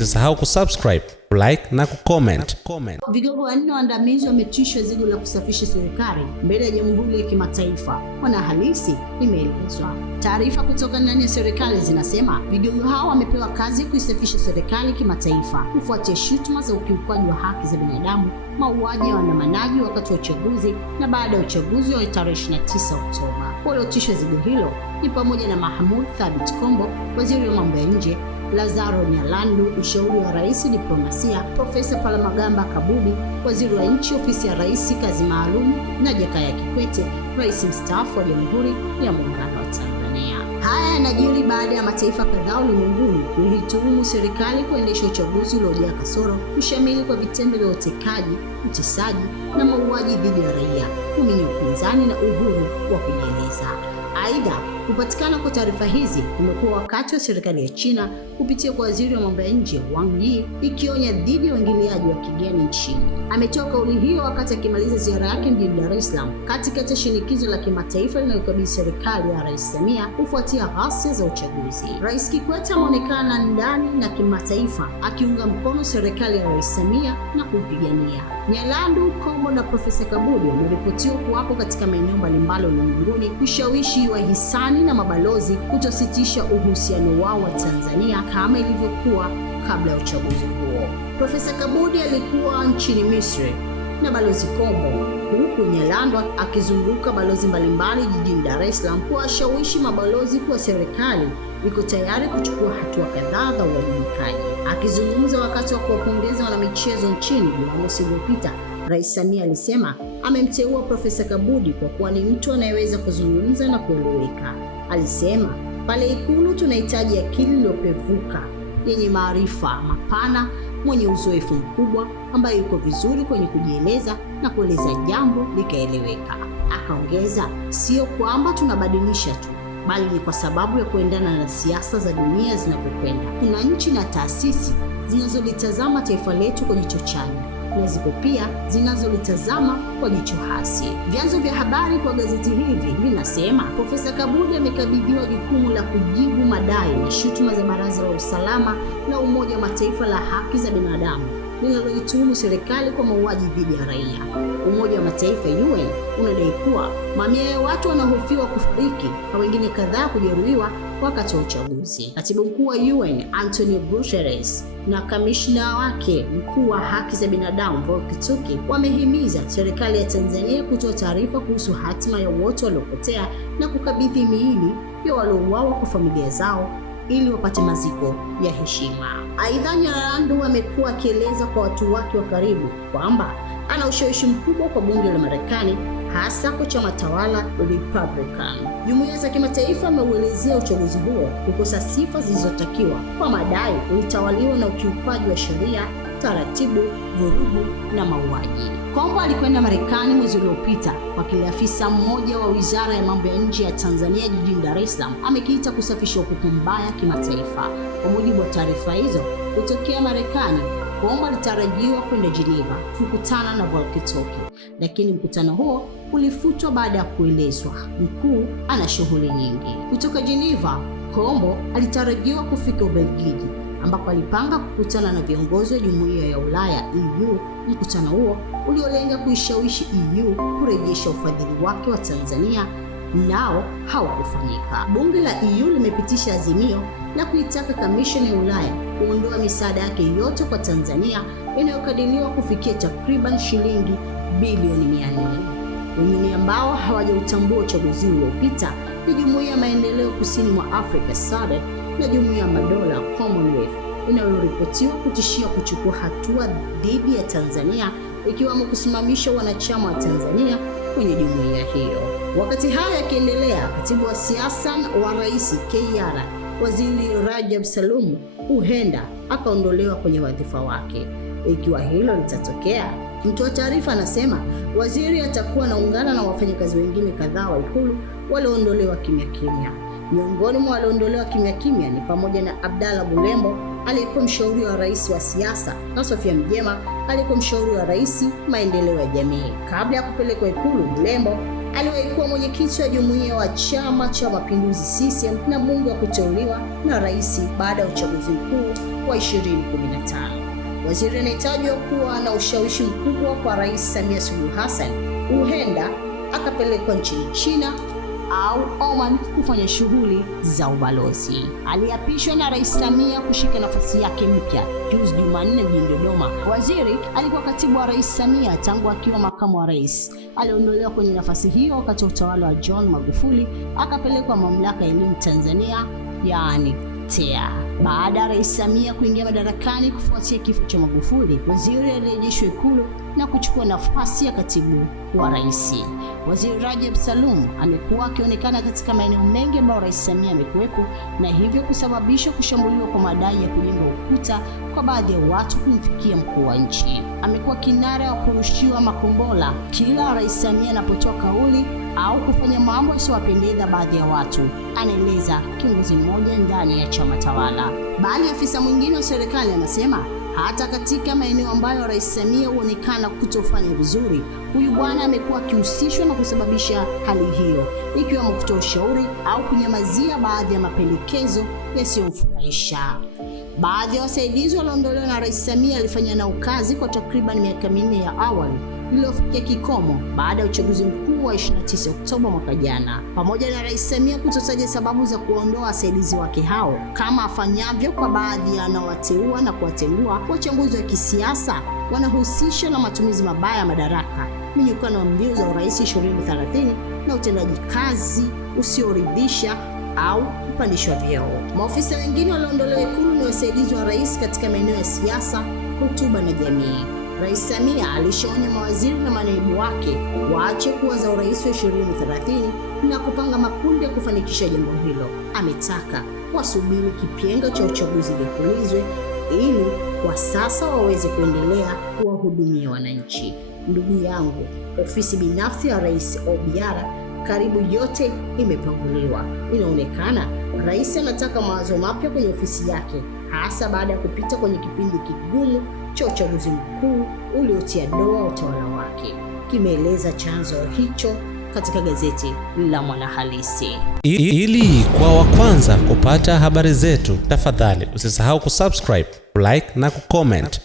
Usisahau kusubscribe, like na kucomment. Vigogo wanne waandamizi wametishwa zigo la kusafisha serikali mbele ya jamhuri ya kimataifa. Mwanahalisi limeelezwa. Taarifa kutoka ndani ya serikali zinasema vigogo hao wamepewa kazi kuisafisha serikali kimataifa kufuatia shutuma za ukiukwaji wa haki za binadamu, mauaji ya waandamanaji wakati wa uchaguzi na baada ya uchaguzi wa tarehe 29 Oktoba. Waliotishwa zigo hilo ni pamoja na Mahmoud Thabit Kombo, waziri wa mambo ya nje, Lazaro Nyalandu, mshauri wa rais diplomasia, Profesa Palamagamba Kabudi, waziri wa nchi ofisi ya rais kazi maalum, na Jakaya Kikwete, rais mstaafu wa Jamhuri ya Muungano wa Tanzania. Haya yanajiri baada ya mataifa kadhaa ulimwenguni kuituhumu serikali kuendesha uchaguzi uliojaa kasoro, kushamili kwa vitendo vya utekaji, utesaji na mauaji dhidi ya raia, kuminya upinzani na uhuru wa kujieleza. Aidha, kupatikana kwa taarifa hizi kumekuwa wakati wa serikali ya China kupitia kwa waziri wa mambo ya nje Wang Yi ikionya dhidi ya uingiliaji wa kigeni nchini. Ametoa kauli hiyo wakati akimaliza ziara yake mjini Dar es Salaam katikati ya shinikizo la kimataifa linalokabili serikali ya Rais Samia kufuatia ghasia za uchaguzi. Rais Kikwete ameonekana ndani na kimataifa akiunga mkono serikali ya Rais Samia na kuipigania. Nyalandu, Kombo na Profesa Kabudi wameripotiwa kuwapo katika maeneo mbalimbali ulimwenguni kushawishi wahisani na mabalozi kutositisha uhusiano wao wa Tanzania kama ilivyokuwa kabla ya uchaguzi huo. Profesa Kabudi alikuwa nchini Misri na Balozi Kombo, huku Nyalandu akizunguka balozi mbalimbali jijini Dar es Salaam kuwashawishi mabalozi kuwa serikali iko tayari kuchukua hatua kadhaa za uwajibikaji. Akizungumza wakati wa kuwapongeza wanamichezo nchini Jumamosi iliyopita, Rais Samia alisema amemteua Profesa Kabudi kwa kuwa ni mtu anayeweza kuzungumza na kueleweka. Alisema, pale Ikulu tunahitaji akili iliyopevuka, yenye maarifa mapana, mwenye uzoefu mkubwa, ambaye yuko vizuri kwenye kujieleza na kueleza jambo likaeleweka. Akaongeza, sio kwamba tunabadilisha tu, bali ni kwa sababu ya kuendana na siasa za dunia zinavyokwenda. Kuna nchi na taasisi zinazolitazama taifa letu kwa jicho chanya na zipo pia zinazolitazama kwa jicho hasi. Vyanzo vya habari kwa gazeti hivi vinasema Profesa Kabudi amekabidhiwa jukumu la kujibu madai na shutuma za Baraza la Usalama la Umoja wa Mataifa la haki za binadamu linaloituhumu serikali kwa mauaji dhidi ya raia. Umoja wa Mataifa UN unadai kuwa mamia ya watu wanahofiwa kufariki na wengine kadhaa kujeruhiwa wakati wa uchaguzi. Katibu mkuu wa UN Antonio Guterres na kamishna wake mkuu wa haki za binadamu Volker Turk wamehimiza serikali ya Tanzania kutoa taarifa kuhusu hatima ya wote waliopotea na kukabidhi miili ya waliouawa kwa familia zao ili wapate maziko ya heshima. Aidha, Nyalandu amekuwa akieleza kwa watu wake wa karibu kwamba ana ushawishi mkubwa kwa bunge la Marekani, hasa kwa chama tawala Republican. Jumuiya za kimataifa ameuelezea uchaguzi huo kukosa sifa zilizotakiwa kwa madai ulitawaliwa na ukiukaji wa sheria, taratibu, vurugu na mauaji. Kombo alikwenda Marekani mwezi uliopita kwa kile afisa mmoja wa Wizara ya Mambo ya Nje ya Tanzania jijini Dar es Salaam amekiita kusafisha upepo mbaya kimataifa. Kwa mujibu wa taarifa hizo kutokea Marekani, Kombo alitarajiwa kwenda Geneva kukutana na Volker Turk, lakini mkutano huo ulifutwa baada ya kuelezwa mkuu ana shughuli nyingi. Kutoka Geneva, Kombo alitarajiwa kufika Ubelgiji ambapo alipanga kukutana na viongozi wa Jumuiya ya Ulaya EU. Mkutano huo uliolenga kuishawishi EU kurejesha ufadhili wake wa Tanzania nao hawakufanyika. Bunge la EU limepitisha azimio la kuitaka Kamisheni ya Ulaya kuondoa misaada yake yote kwa Tanzania inayokadiriwa kufikia takriban shilingi bilioni 400. Wengine ambao hawajautambua uchaguzi uliopita ni Jumuiya ya Maendeleo Kusini mwa Afrika SADC na Jumuiya ya Madola Commonwealth inayoripotiwa kutishia kuchukua hatua dhidi ya Tanzania ikiwemo kusimamisha wanachama wa Tanzania kwenye jumuiya hiyo. Wakati haya yakiendelea, katibu wa siasa wa Rais KR Waziri Rajab Salum huenda akaondolewa kwenye wadhifa wake. Ikiwa hilo litatokea, mtoa taarifa anasema waziri atakuwa anaungana na wafanyakazi wengine kadhaa wa Ikulu walioondolewa kimya kimya. Miongoni mwa walioondolewa kimya kimya ni pamoja na Abdalla Bulembo aliyekuwa mshauri wa rais wa siasa na Sofia Mjema aliyekuwa mshauri wa rais maendeleo ya jamii. Kabla ya kupelekwa Ikulu, Bulembo aliwahi kuwa mwenyekiti wa jumuiya wa Chama cha Mapinduzi CCM na mbunge wa kuteuliwa na rais baada ya uchaguzi mkuu wa 2015. Waziri anayetajwa kuwa na ushawishi mkubwa kwa Rais Samia Suluhu Hassan huenda akapelekwa nchini China au Oman kufanya shughuli za ubalozi. Aliapishwa na Rais Samia kushika nafasi yake mpya juzi Jumanne mjini Dodoma. Waziri alikuwa katibu wa Rais Samia tangu akiwa makamu wa rais. Aliondolewa kwenye nafasi hiyo wakati wa utawala wa John Magufuli, akapelekwa Mamlaka ya Elimu Tanzania, yaani TEA. Baada ya Rais Samia kuingia madarakani kufuatia kifo cha Magufuli, waziri alirejeshwa Ikulu na kuchukua nafasi ya katibu wa rais. Waziri Rajab Salum amekuwa akionekana katika maeneo mengi ambayo Rais Samia amekuwepo, na hivyo kusababisha kushambuliwa kwa madai ya kujenga ukuta kwa baadhi ya watu kumfikia mkuu wa nchi. Amekuwa kinara wa kurushiwa makombola kila Rais Samia anapotoa kauli au kufanya mambo yasiyowapendeza baadhi ya watu, anaeleza kiongozi mmoja ndani ya chama tawala. Bali afisa mwingine wa serikali anasema hata katika maeneo ambayo Rais Samia huonekana kutofanya vizuri, huyu bwana amekuwa akihusishwa na kusababisha hali hiyo, ikiwemo kutoa ushauri au kunyamazia baadhi ya mapendekezo yasiyomfurahisha. Baadhi ya wasaidizi walioondolewa na Rais Samia alifanya nao kazi kwa takriban miaka 4 ya awali iliyofikia kikomo baada ya uchaguzi mkuu wa 29 Oktoba mwaka jana. Pamoja na Rais Samia kutotaja sababu za kuondoa wasaidizi wake hao kama afanyavyo kwa baadhi ya anaowateua na kuwatengua, wachambuzi wa kisiasa wanahusisha na matumizi mabaya ya madaraka, minyukano wa mbio za urais 2030 na utendaji kazi usioridhisha au kupandishwa vyeo. Maofisa wengine walioondolewa Ikulu ni wasaidizi wa rais katika maeneo ya siasa, hotuba na jamii. Rais Samia alishaonya mawaziri na manaibu wake waache kuwaza urais wa 2030 na kupanga makundi ya kufanikisha jambo hilo. Ametaka wasubiri kipenga cha uchaguzi kipulizwe ili kwa sasa waweze kuendelea kuwahudumia wananchi. Ndugu yangu, ofisi binafsi ya Rais Obiara karibu yote imepanguliwa. Inaonekana rais anataka mawazo mapya kwenye ofisi yake, hasa baada ya kupita kwenye kipindi kigumu cha uchaguzi mkuu uliotia doa utawala wake, kimeeleza chanzo hicho katika gazeti la Mwanahalisi. Ili kwa wa kwanza kupata habari zetu, tafadhali usisahau kusubscribe, like na kucomment.